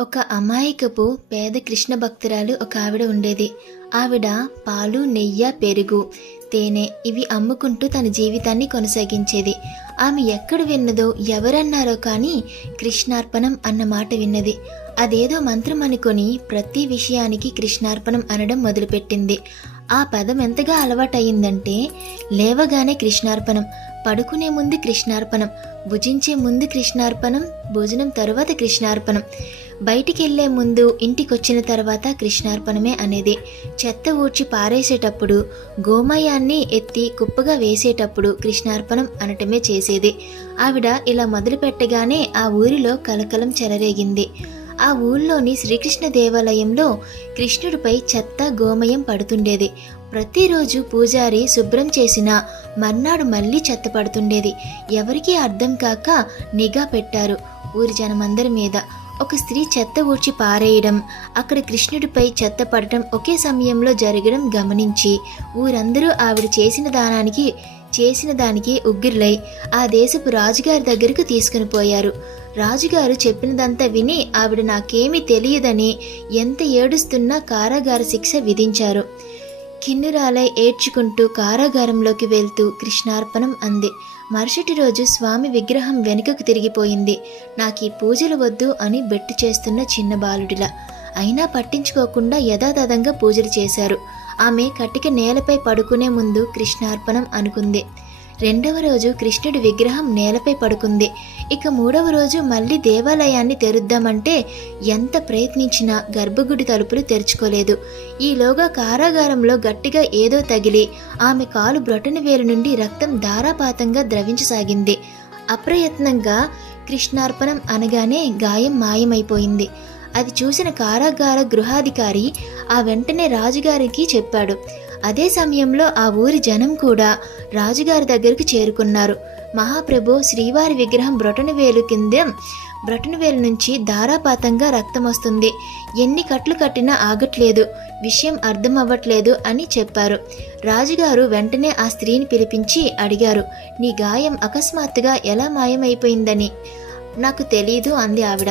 ఒక అమాయకపు పేద కృష్ణ భక్తురాలు ఒక ఆవిడ ఉండేది. ఆవిడ పాలు నెయ్యి పెరుగు తేనె ఇవి అమ్ముకుంటూ తన జీవితాన్ని కొనసాగించేది. ఆమె ఎక్కడ విన్నదో ఎవరన్నారో కానీ కృష్ణార్పణం అన్న మాట విన్నది. అదేదో మంత్రం అనుకొని ప్రతి విషయానికి కృష్ణార్పణం అనడం మొదలుపెట్టింది. ఆ పదం ఎంతగా అలవాటయిందంటే లేవగానే కృష్ణార్పణం పడుకునే ముందు కృష్ణార్పణం భుజించే ముందు కృష్ణార్పణం భోజనం తరువాత కృష్ణార్పణం. బయటికెళ్ళే ముందు ఇంటికొచ్చిన తర్వాత కృష్ణార్పణమే అనేది. చెత్త ఊడ్చి పారేసేటప్పుడు గోమయాన్ని ఎత్తి కుప్పగా వేసేటప్పుడు కృష్ణార్పణం అనటమే చేసేది. ఆవిడ ఇలా మొదలు పెట్టగానే ఆ ఊరిలో కలకలం చెలరేగింది. ఆ ఊళ్ళోని శ్రీకృష్ణ దేవాలయంలో కృష్ణుడిపై చెత్త గోమయం పడుతుండేది. ప్రతిరోజు పూజారి శుభ్రం చేసిన మర్నాడు మళ్ళీ చెత్త పడుతుండేది. ఎవరికీ అర్థం కాక నిఘా పెట్టారు ఊరి జనమందరి మీద. ఒక స్త్రీ చెత్త ఊడ్చి పారేయడం అక్కడ కృష్ణుడిపై చెత్త పడటం ఒకే సమయంలో జరగడం గమనించి ఊరందరూ ఆవిడ చేసిన దానానికి చేసిన దానికి ఉగ్గిర్లై ఆ దేశపు రాజుగారి దగ్గరకు తీసుకుని పోయారు. రాజుగారు చెప్పినదంతా విని ఆవిడ నాకేమీ తెలియదని ఎంత ఏడుస్తున్నా కారాగార శిక్ష విధించారు. కిన్నురాలై ఏడ్చుకుంటూ కారాగారంలోకి వెళ్తూ కృష్ణార్పణం అంది. మరుసటి రోజు స్వామి విగ్రహం వెనుకకు తిరిగిపోయింది. నాకు ఈ పూజలు వద్దు అని బెట్టు చేస్తున్న చిన్న బాలుడిలా. అయినా పట్టించుకోకుండా యథాతథంగా పూజలు చేశారు. ఆమె కట్టిక నేలపై పడుకునే ముందు కృష్ణార్పణం అనుకుంది. రెండవ రోజు కృష్ణుడి విగ్రహం నేలపై పడుకుంది. ఇక మూడవ రోజు మళ్ళీ దేవాలయాన్ని తెరుద్దామంటే ఎంత ప్రయత్నించినా గర్భగుడి తలుపులు తెరుచుకోలేదు. ఈలోగా కారాగారంలో గట్టిగా ఏదో తగిలి ఆమె కాలు బ్రొటన వేలు నుండి రక్తం ధారాపాతంగా ద్రవించసాగింది. అప్రయత్నంగా కృష్ణార్పణం అనగానే గాయం మాయమైపోయింది. అది చూసిన కారాగార గృహాధికారి ఆ వెంటనే రాజుగారికి చెప్పాడు. అదే సమయంలో ఆ ఊరి జనం కూడా రాజుగారి దగ్గరకు చేరుకున్నారు. మహాప్రభు శ్రీవారి విగ్రహం బ్రొటనవేలు కింద బ్రొటనవేలు నుంచి ధారాపాతంగా రక్తం వస్తుంది. ఎన్ని కట్లు కట్టినా ఆగట్లేదు. విషయం అర్థం అవ్వట్లేదు అని చెప్పారు. రాజుగారు వెంటనే ఆ స్త్రీని పిలిపించి అడిగారు నీ గాయం అకస్మాత్తుగా ఎలా మాయమైపోయిందని? నాకు తెలీదు అంది ఆవిడ.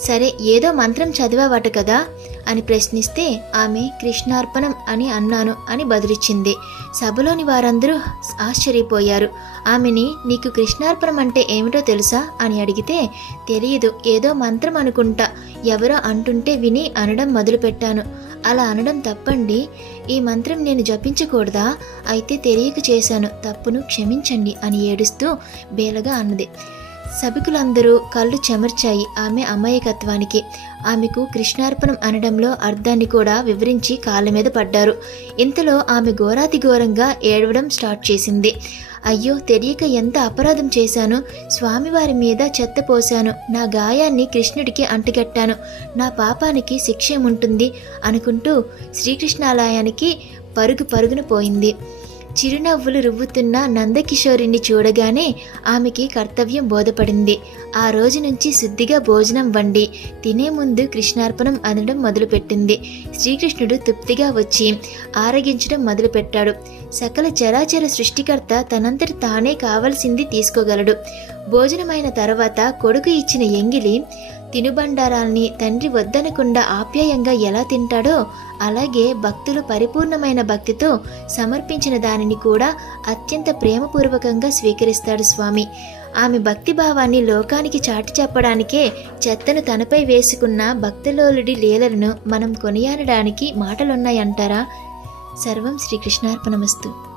సరే ఏదో మంత్రం చదివావట కదా? అని ప్రశ్నిస్తే ఆమె కృష్ణార్పణం అని అన్నాను అని బదులిచ్చింది. సభలోని వారందరూ ఆశ్చర్యపోయారు. ఆమెని నీకు కృష్ణార్పణం అంటే ఏమిటో తెలుసా అని అడిగితే తెలియదు ఏదో మంత్రం అనుకుంటా ఎవరో అంటుంటే విని అనడం మొదలుపెట్టాను. అలా అనడం తప్పండి. ఈ మంత్రం నేను జపించకూడదా? అయితే తెలియక చేశాను. తప్పును క్షమించండి అని ఏడుస్తూ బేలగా అన్నది. సభికులందరూ కళ్ళు చెమర్చాయి ఆమె అమాయకత్వానికి. ఆమెకు కృష్ణార్పణం అనడంలో అర్థాన్ని కూడా వివరించి కాళ్ళ మీద పడ్డారు. ఇంతలో ఆమె ఘోరాతి ఘోరంగా ఏడవడం స్టార్ట్ చేసింది. అయ్యో తెలియక ఎంత అపరాధం చేశాను? స్వామివారి మీద చెత్త పోశాను. నా గాయాన్ని కృష్ణుడికి అంటగట్టాను నా పాపానికి శిక్ష ఉంటుంది అనుకుంటూ శ్రీకృష్ణాలయానికి పరుగు పరుగున పోయింది. చిరునవ్వులు రువ్వుతున్న నందకిషోరిని చూడగానే ఆమెకి కర్తవ్యం బోధపడింది. ఆ రోజు నుంచి శుద్ధిగా భోజనం వండి తినే ముందు కృష్ణార్పణం అనడం మొదలుపెట్టింది. శ్రీకృష్ణుడు తృప్తిగా వచ్చి ఆరగించడం మొదలుపెట్టాడు. సకల చరాచర సృష్టికర్త తనంతట తానే కావలసింది తీసుకోగలడు. భోజనమైన తర్వాత కొడుకు ఇచ్చిన ఎంగిలి తినుబండారాల్ని తండ్రి వద్దనకుండా ఆప్యాయంగా ఎలా తింటాడో అలాగే భక్తులు పరిపూర్ణమైన భక్తితో సమర్పించిన దానిని కూడా అత్యంత ప్రేమపూర్వకంగా స్వీకరిస్తాడు స్వామి. ఆమె భక్తి భావాన్ని లోకానికి చాటి చెప్పడానికే చెత్తను తనపై వేసుకున్న భక్తిలోలుడి లీలలను మనం కొనియాడడానికి మాటలున్నాయంటారా? సర్వం శ్రీకృష్ణార్పణమస్తు.